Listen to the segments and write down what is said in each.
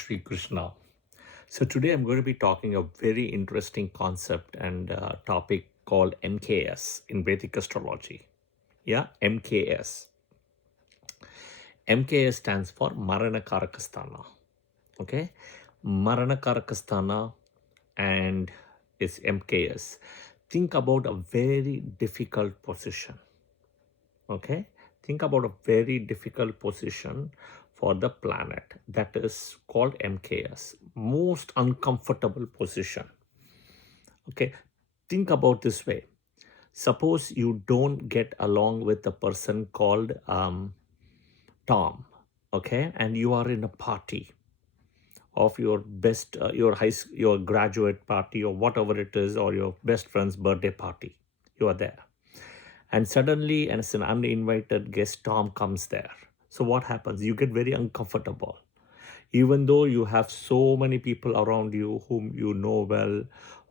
Shri Krishna. So today I'm going to be talking a very interesting concept and topic called MKS in Vedic Astrology. Yeah, MKS. MKS stands for MARANA Karakasthana. Okay, MARANA Karakasthana and its MKS. Think about a very difficult position. Okay, think about a very difficult position for the planet that is called MKS, most uncomfortable position. Okay, think about this way. Suppose you don't get along with a person called Tom, okay, and you are in a party of your best, your graduate party or whatever it is, or your best friend's birthday party. You are there, and suddenly, as an uninvited guest, Tom comes there. So what happens? You get very uncomfortable, even though you have so many people around you whom you know well,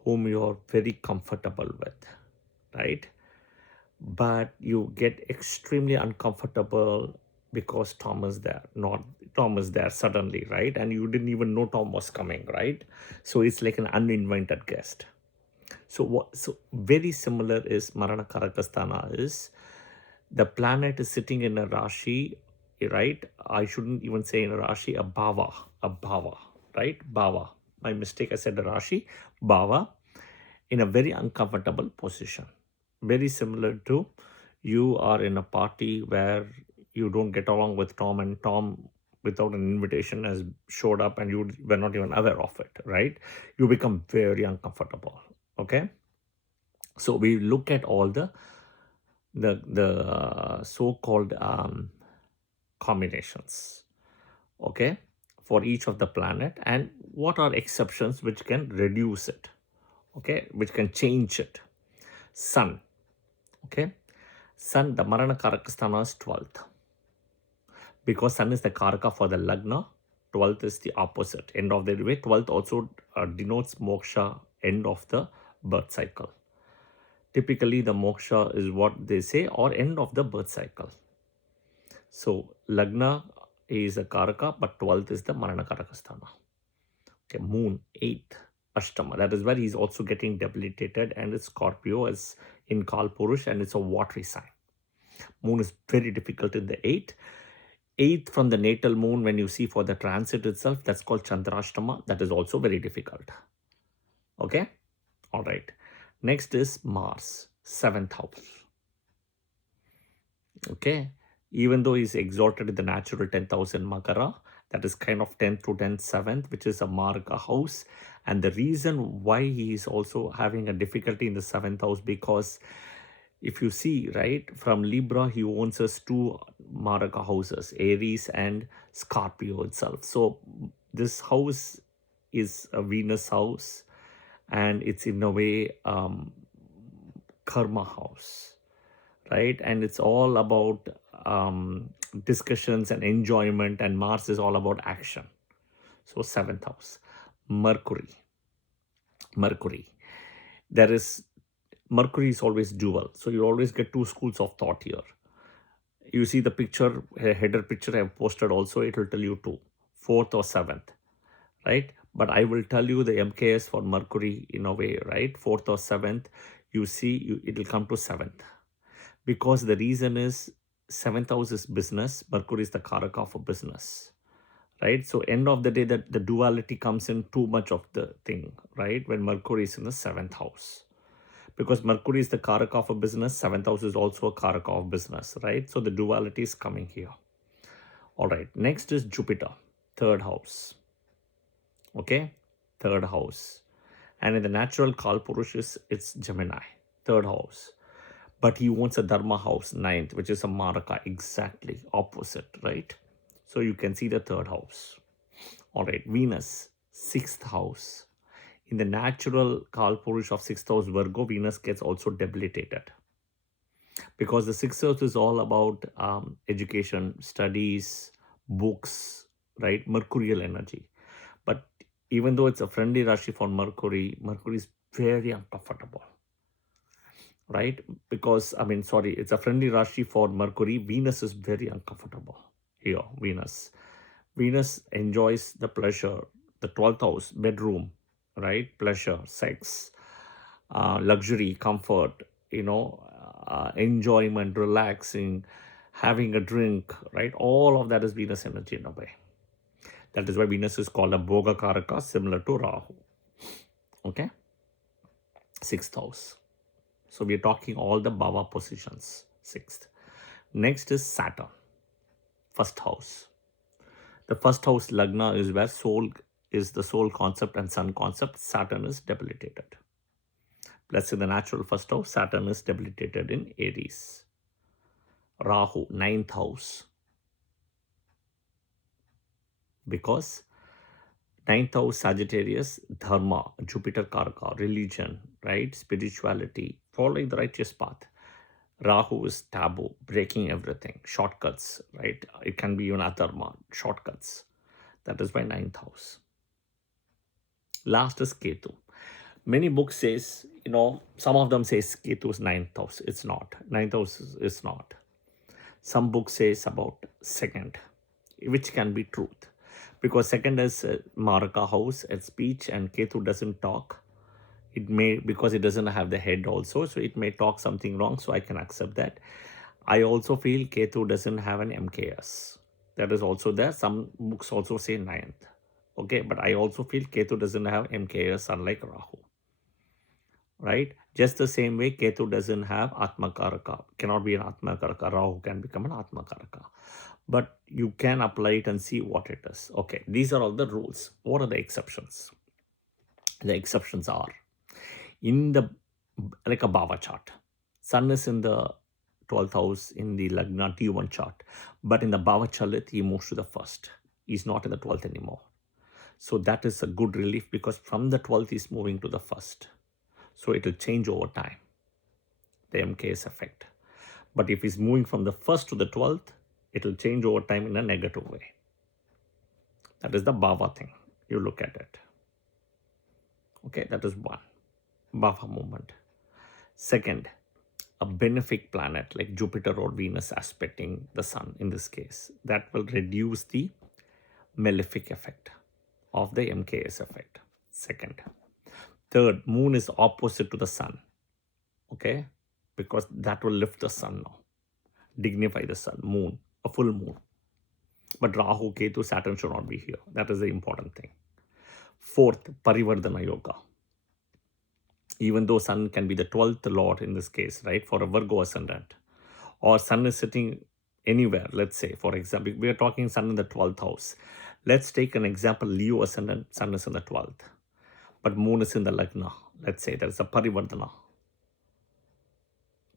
whom you're very comfortable with, right? But you get extremely uncomfortable because Tom is there. Not Tom is there suddenly, right? And you didn't even know Tom was coming, right? So it's like an uninvited guest. So very similar is Marana Karakasthana is the planet is sitting in a Rashi, right? I shouldn't even say in a Rashi, a Bhava, right? Bhava. My mistake, I said a Rashi, Bhava, in a very uncomfortable position. Very similar to you are in a party where you don't get along with Tom, and Tom, without an invitation, has showed up and you were not even aware of it, right? You become very uncomfortable. Okay, so we look at all the so-called combinations, okay, for each of the planet, and what are exceptions which can reduce it, okay, which can change it. Sun, okay, Sun, the Marana Karakasthana is 12th, because Sun is the Karaka for the Lagna. 12th is the opposite, end of the way. 12th also denotes moksha, end of the birth cycle. Typically, the moksha is what they say, or end of the birth cycle. So, Lagna is a Karaka, but 12th is the Marana Karakasthana. Okay, Moon, 8th, Ashtama. That is where he's also getting debilitated, and it's Scorpio is in Kal Purush, and it's a watery sign. Moon is very difficult in the 8th. 8th from the natal moon, when you see for the transit itself, that's called Chandrashtama. That is also very difficult. Okay? All right. Next is Mars, 7th house. Okay? Even though he's exalted in the natural 10th house in Makara, that is kind of 10th to 10th, 7th, which is a Marga house. And the reason why he is also having a difficulty in the 7th house, because if you see, right, from Libra, he owns us two Maraka houses, Aries and Scorpio itself. So this house is a Venus house, and it's in a way karma house, right? And it's all about discussions and enjoyment, and Mars is all about action. So 7th house. Mercury. There is Mercury is always dual, so you always get two schools of thought here. You see the picture, header picture I have posted also, it will tell you two, 4th or 7th, right? But I will tell you the MKS for Mercury in a way, right? 4th or 7th, you see, it will come to 7th. Because the reason is 7th house is business, Mercury is the Karaka for business, right? So end of the day, that the duality comes in too much of the thing, right? When Mercury is in the 7th house. Because Mercury is the Karaka of a business, 7th house is also a Karaka of business, right? So the duality is coming here. All right, next is Jupiter, 3rd house. Okay, 3rd house. And in the natural Kal Purush, it's Gemini, 3rd house. But he wants a Dharma house, 9th, which is a Maraka, exactly opposite, right? So you can see the 3rd house. All right, Venus, 6th house. In the natural Kal Purush of 6th house Virgo, Venus gets also debilitated. Because the 6th house is all about education, studies, books, right? Mercurial energy. But even though it's a friendly Rashi for Mercury, Mercury is very uncomfortable, right? Because, it's a friendly Rashi for Mercury. Venus is very uncomfortable here, Venus. Venus enjoys the pleasure, the 12th house, bedroom, right? Pleasure, sex, luxury, comfort, enjoyment, relaxing, having a drink, right? All of that is Venus energy in a way. That is why Venus is called a Bhoga Karaka, similar to Rahu. Okay? 6th house. So we are talking all the Bhava positions, 6th. Next is Saturn, 1st house. The 1st house Lagna is where soul is the soul concept and sun concept. Saturn is debilitated. Plus in the natural 1st house, Saturn is debilitated in Aries. Rahu, 9th house. Because 9th house Sagittarius, Dharma, Jupiter Karaka, religion, right? Spirituality, following the righteous path. Rahu is taboo, breaking everything, shortcuts, right? It can be even adharma, shortcuts. That is why 9th house. Last is Ketu. Many books says, some of them says Ketu is 9th house. It's not. 9th house is not. Some books says about 2nd, which can be truth. Because 2nd is Maraka house, it's speech, and Ketu doesn't talk. It may, because it doesn't have the head also, so it may talk something wrong, so I can accept that. I also feel Ketu doesn't have an MKS. That is also there. Some books also say 9th. Okay, but I also feel Ketu doesn't have MKS unlike Rahu. Right? Just the same way Ketu doesn't have Atma Karaka. Cannot be an Atma Karaka. Rahu can become an Atma Karaka. But you can apply it and see what it is. Okay, these are all the rules. What are the exceptions? The exceptions are, in the, like a Bhava chart, Sun is in the 12th house in the Lagna T1 chart, but in the Bhava Chalit, he moves to the 1st. He's not in the 12th anymore. So that is a good relief, because from the 12th, he's moving to the 1st. So it will change over time, the MKS effect. But if he's moving from the 1st to the 12th, it will change over time in a negative way. That is the Bhava thing. You look at it. Okay, that is one. Bhava movement. Second, a benefic planet like Jupiter or Venus aspecting the Sun in this case, that will reduce the malefic effect of the MKS effect. Second. Third, Moon is opposite to the Sun. Okay, because that will lift the Sun now, dignify the Sun. Moon, a full moon. But Rahu, Ketu, Saturn should not be here. That is the important thing. Fourth, Parivardhana Yoga. Even though Sun can be the 12th lord in this case, right, for a Virgo ascendant, or Sun is sitting anywhere, let's say, for example, we are talking Sun in the 12th house. Let's take an example, Leo ascendant, Sun is in the 12th, but Moon is in the Lagna. Let's say there is a Parivardhana,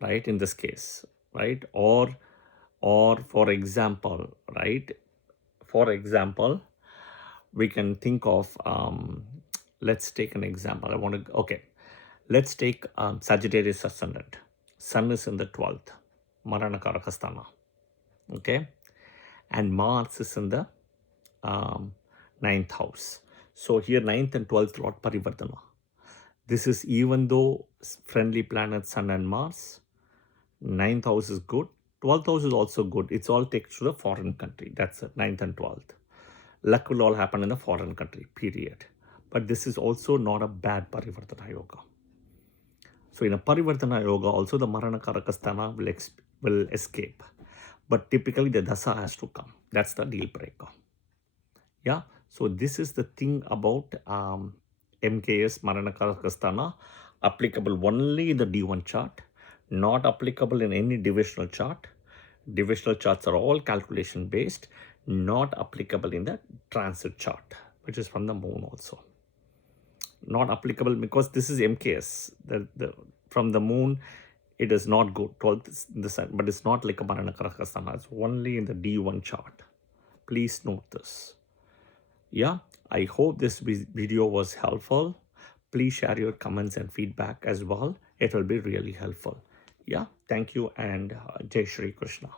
right, in this case, right, or for example, right, for example, we can think of, let's take an example. Let's take Sagittarius ascendant. Sun is in the 12th, MARANA KARAKA STHANA. Okay, and Mars is in the 9th house. So here 9th and 12th Lord Parivardhana. This is, even though friendly planets Sun and Mars, 9th house is good, 12th house is also good. It's all takes to the foreign country. That's it, 9th and 12th. Luck will all happen in the foreign country, period. But this is also not a bad Parivardhana Yoga. So in a Parivardhana Yoga, also the Marana Karakasthana will escape. But typically the Dasa has to come. That's the deal breaker. Yeah. So this is the thing about MKS Marana Karakasthana, applicable only in the D1 chart, not applicable in any divisional chart. Divisional charts are all calculation based, not applicable in the transit chart, which is from the moon also. Not applicable because this is MKS. From the moon, it is not good. 12th in the sun, but it's not like a Marana Karakasthana. It's only in the D1 chart. Please note this. Yeah, I hope this video was helpful. Please share your comments and feedback as well. It will be really helpful. Yeah, thank you, and Jai Shri Krishna.